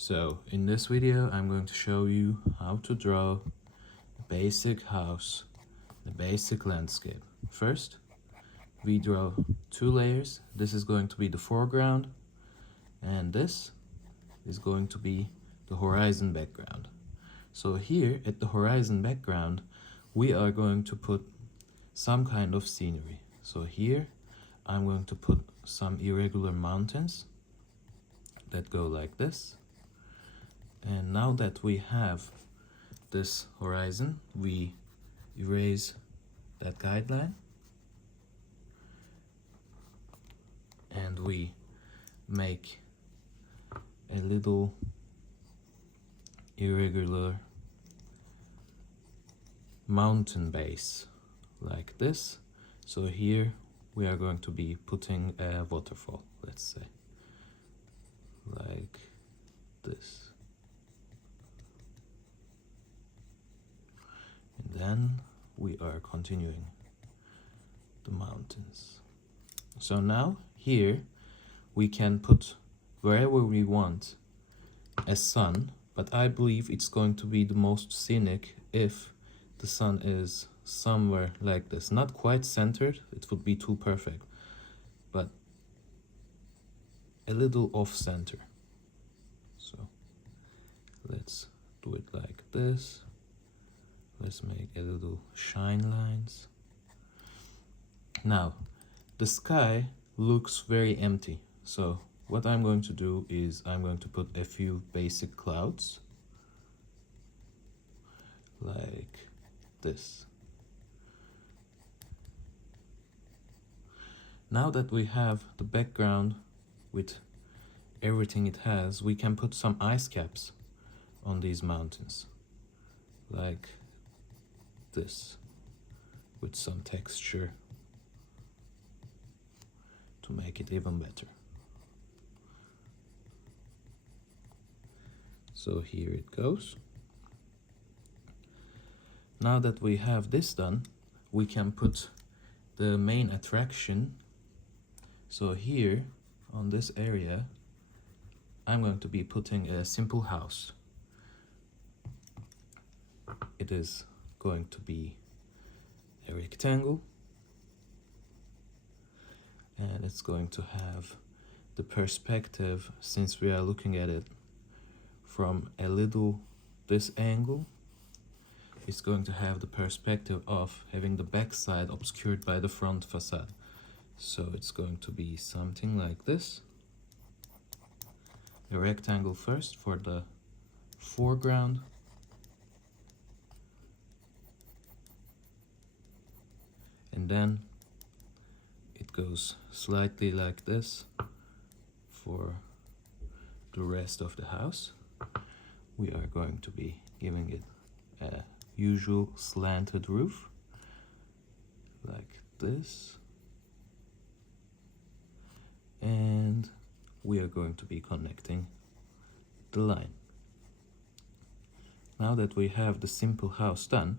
So in this video I'm going to show you how to draw a basic house, the basic landscape. First we draw two layers. This is going to be the foreground and this is going to be the horizon background. So here at the horizon background we are going to put some kind of scenery. So here I'm going to put some irregular mountains that go like this. And now that we have this horizon, we erase that guideline and we make a little irregular mountain base like this. So here we are going to be putting a waterfall, let's say, like this. And then we are continuing the mountains. So now here we can put wherever we want a sun, but I believe it's going to be the most scenic if the sun is somewhere like this. Not quite centered, it would be too perfect, but a little off center. So let's do it like this. Let's make a little shine lines. Now, the sky looks very empty. So what I'm going to do is I'm going to put a few basic clouds like this. Now that we have the background with everything it has, we can put some ice caps on these mountains like this with some texture to make it even better. So here it goes. Now that we have this done, we can put the main attraction. So here on this area I'm going to be putting a simple house. It is going to be a rectangle and it's going to have the perspective, since we are looking at it from a little this angle, it's going to have the perspective of having the back side obscured by the front facade. So it's going to be something like this. A rectangle first for the foreground, and then it goes slightly like this for the rest of the house. We are going to be giving it a usual slanted roof like this, and we are going to be connecting the line. Now that we have the simple house done,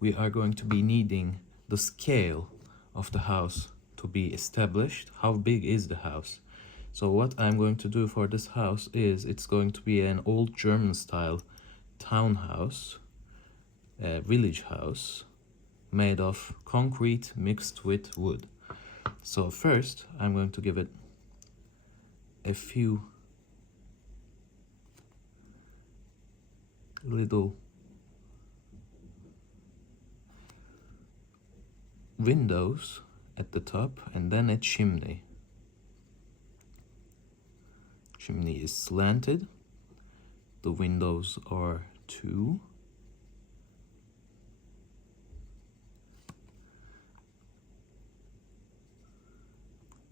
we are going to be needing the scale of the house to be established. How big is the house? So what I'm going to do for this house is it's going to be an old German style townhouse, a village house made of concrete mixed with wood. So first I'm going to give it a few little windows at the top and then a chimney. Chimney is slanted. The windows are 2.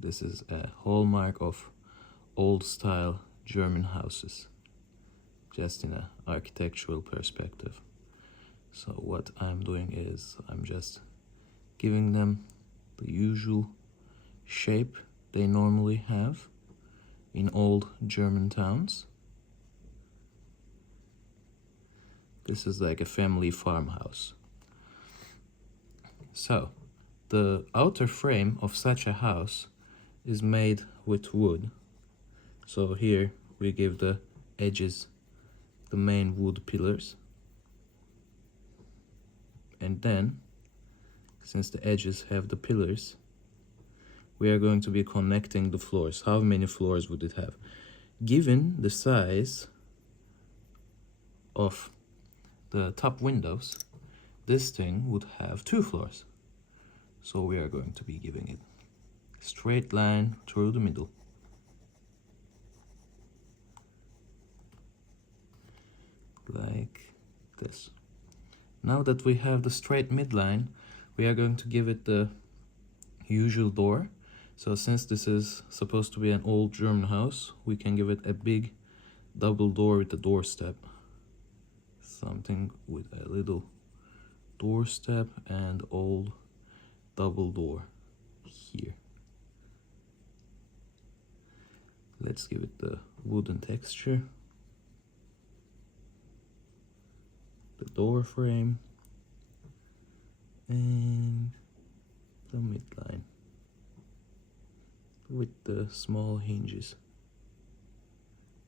This is a hallmark of old style German houses, just in an architectural perspective. So what I'm doing is I'm just giving them the usual shape they normally have in old German towns. This is like a family farmhouse. So the outer frame of such a house is made with wood. So here we give the edges, the main wood pillars. And then, since the edges have the pillars, we are going to be connecting the floors. How many floors would it have? Given the size of the top windows, this thing would have 2 floors. So we are going to be giving it a straight line through the middle. Like this. Now that we have the straight midline, we are going to give it the usual door. So since this is supposed to be an old German house, we can give it a big double door with a doorstep. Something with a little doorstep and old double door here. Let's give it the wooden texture. The door frame and the midline with the small hinges.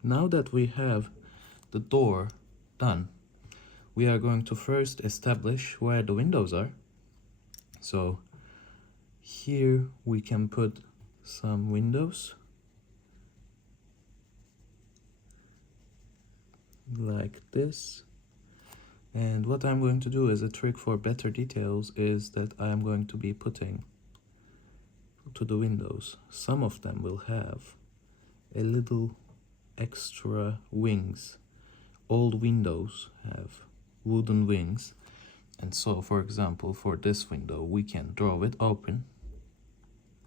Now that we have the door done, we are going to first establish where the windows are. So here we can put some windows like this. And what I'm going to do as a trick for better details is that I'm going to be putting to the windows. Some of them will have a little extra wings. Old windows have wooden wings. And so, for example, for this window, we can draw it open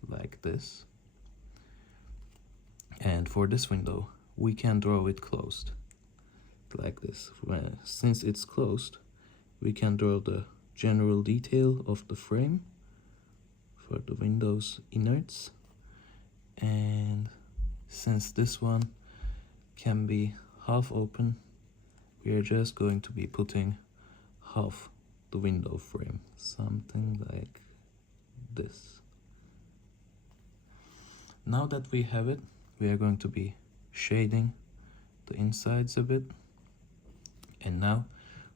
like this. And for this window, we can draw it closed like this. Since it's closed, we can draw the general detail of the frame for the window's innards. And since this one can be half open, we are just going to be putting half the window frame, something like this. Now that we have it, we are going to be shading the insides a bit. And now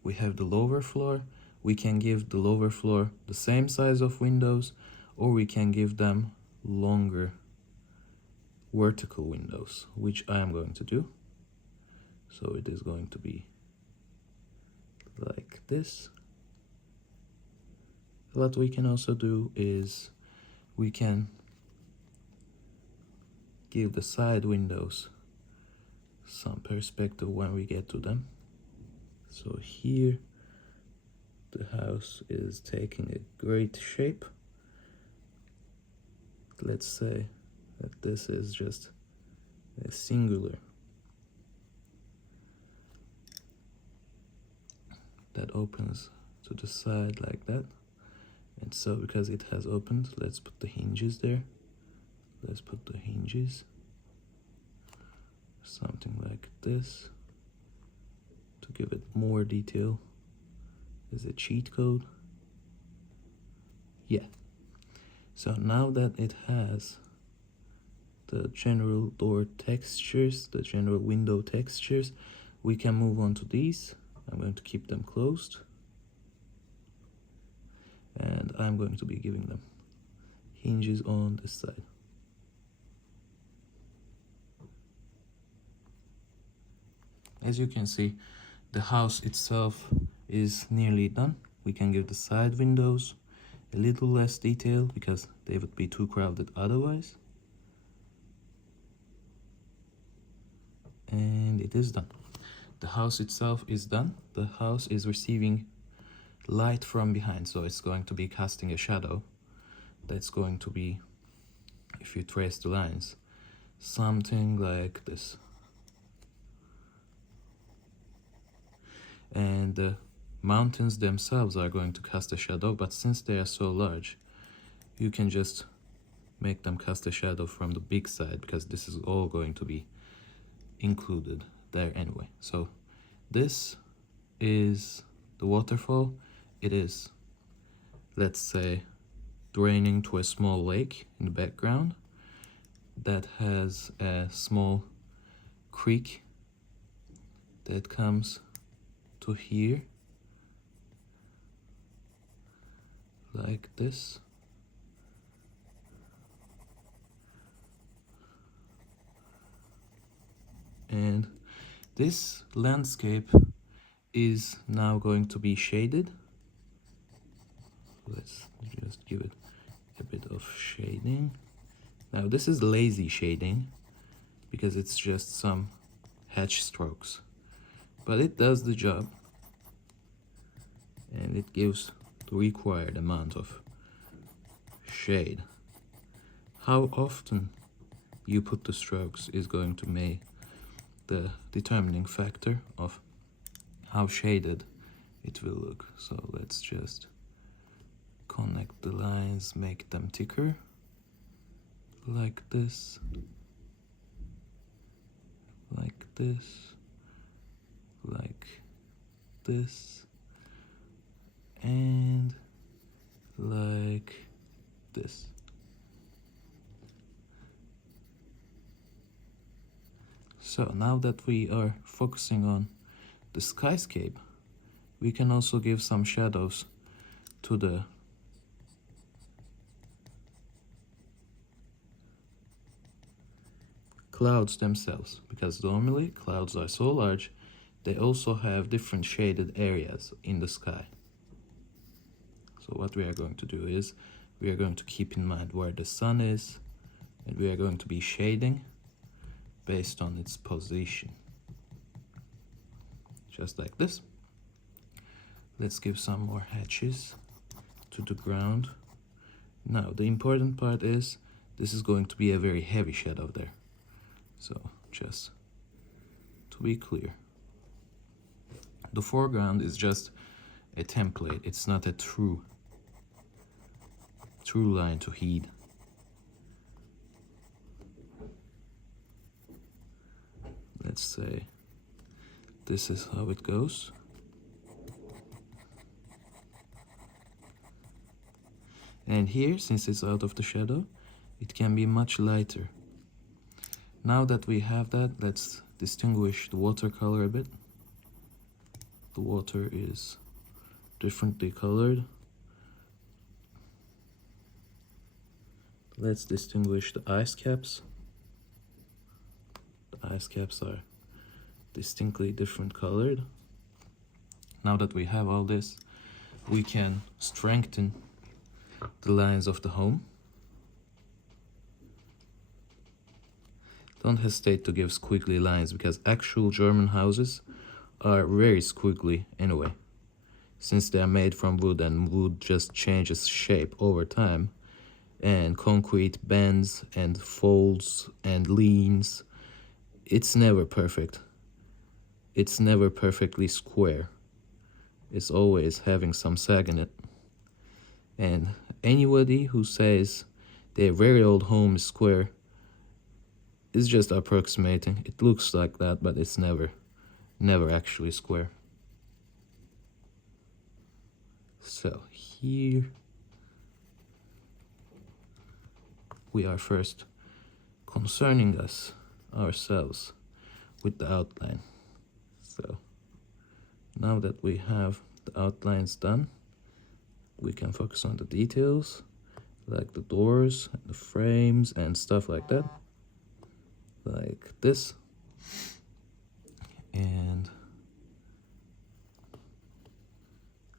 we have the lower floor. We can give the lower floor the same size of windows, or we can give them longer vertical windows, which I am going to do. So it is going to be like this. What we can also do is we can give the side windows some perspective when we get to them. So here the house is taking a great shape. Let's say that this is just a singular that opens to the side like that. And so because it has opened, let's put the hinges there. Let's put the hinges, something like this, to give it more detail. Is a cheat code. Yeah. So now that it has the general door textures, the general window textures, we can move on to these. I'm going to keep them closed. And I'm going to be giving them hinges on this side. As you can see, the house itself is nearly done. We can give the side windows a little less detail because they would be too crowded otherwise. And it is done. The house itself is done. The house is receiving light from behind, so it's going to be casting a shadow. That's going to be, if you trace the lines, something like this. And the mountains themselves are going to cast a shadow, but since they are so large, you can just make them cast a shadow from the big side, because this is all going to be included there anyway. So this is the waterfall. It is, let's say, draining to a small lake in the background that has a small creek that comes to here, like this. And this landscape is now going to be shaded. Let's just give it a bit of shading. Now this is lazy shading because it's just some hatch strokes, but it does the job and it gives the required amount of shade. How often you put the strokes is going to make the determining factor of how shaded it will look. So let's just connect the lines, make them thicker, like this, like this, like this, and like this. So now that we are focusing on the skyscape, we can also give some shadows to the clouds themselves, because normally clouds are so large, they also have different shaded areas in the sky. So what we are going to do is, we are going to keep in mind where the sun is, and we are going to be shading based on its position. Just like this. Let's give some more hatches to the ground. Now, the important part is, this is going to be a very heavy shadow there. So, just to be clear. The foreground is just a template. It's not a true line to heed. Let's say this is how it goes. And here, since it's out of the shadow, it can be much lighter. Now that we have that, let's distinguish the watercolor a bit. The water is differently colored. Let's distinguish the ice caps. The ice caps are distinctly different colored. Now that we have all this, we can strengthen the lines of the home. Don't hesitate to give squiggly lines, because actual German houses are very squiggly anyway. Since they are made from wood, and wood just changes shape over time, and concrete bends and folds and leans, it's never perfect. It's never perfectly square. It's always having some sag in it. And anybody who says their very old home is square is just approximating. It looks like that, but it's never actually square. So here we are first concerning ourselves with the outline. So now that we have the outlines done, we can focus on the details, like the doors, and the frames, and stuff like that. Like this. And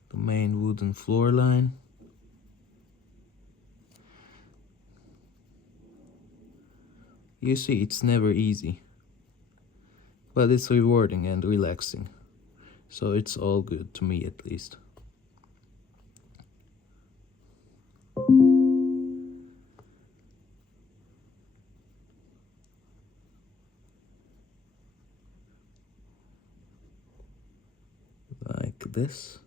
the main wooden floor line. You see, it's never easy, but it's rewarding and relaxing. So it's all good, to me at least. Like this.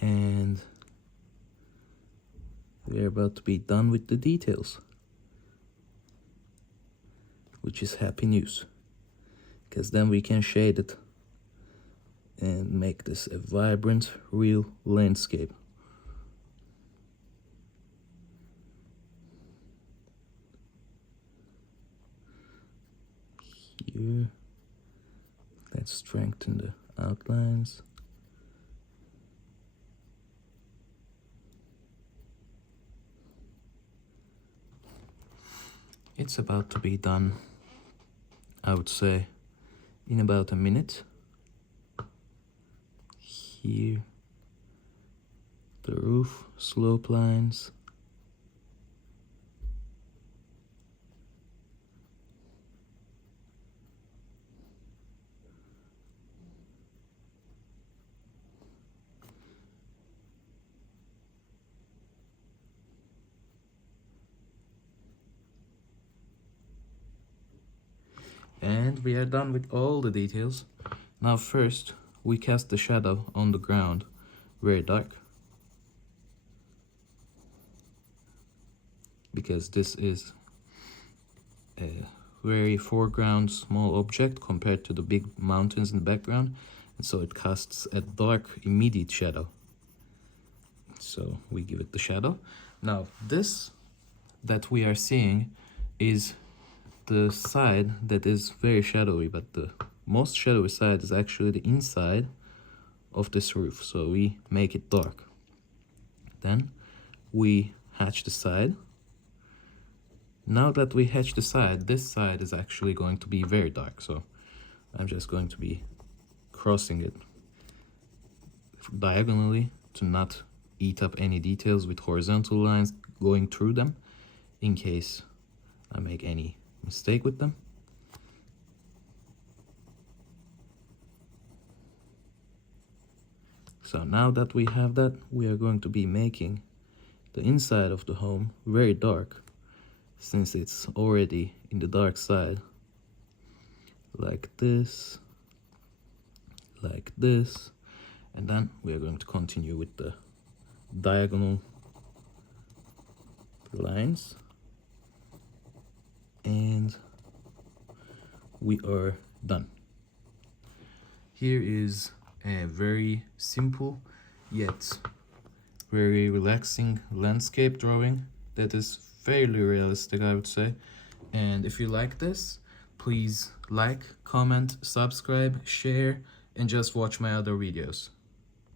And we're about to be done with the details, which is happy news, because then we can shade it and make this a vibrant, real landscape. here. Let's strengthen the outlines. It's about to be done, I would say, in about a minute. Here, the roof slope lines. And we are done with all the details. Now first, we cast the shadow on the ground, very dark. Because this is a very foreground small object compared to the big mountains in the background. And so it casts a dark immediate shadow. So we give it the shadow. Now this that we are seeing is the side that is very shadowy, but the most shadowy side is actually the inside of this roof. So we make it dark. Then we hatch the side. Now that we hatch the side, this side is actually going to be very dark. So I'm just going to be crossing it diagonally to not eat up any details with horizontal lines going through them in case I make any mistake with them. So now that we have that, we are going to be making the inside of the home very dark, since it's already in the dark side, like this, and then we are going to continue with the diagonal lines, and we are done. Here is a very simple yet very relaxing landscape drawing that is fairly realistic, I would say. And if you like this, please like, comment, subscribe, share, and just watch my other videos.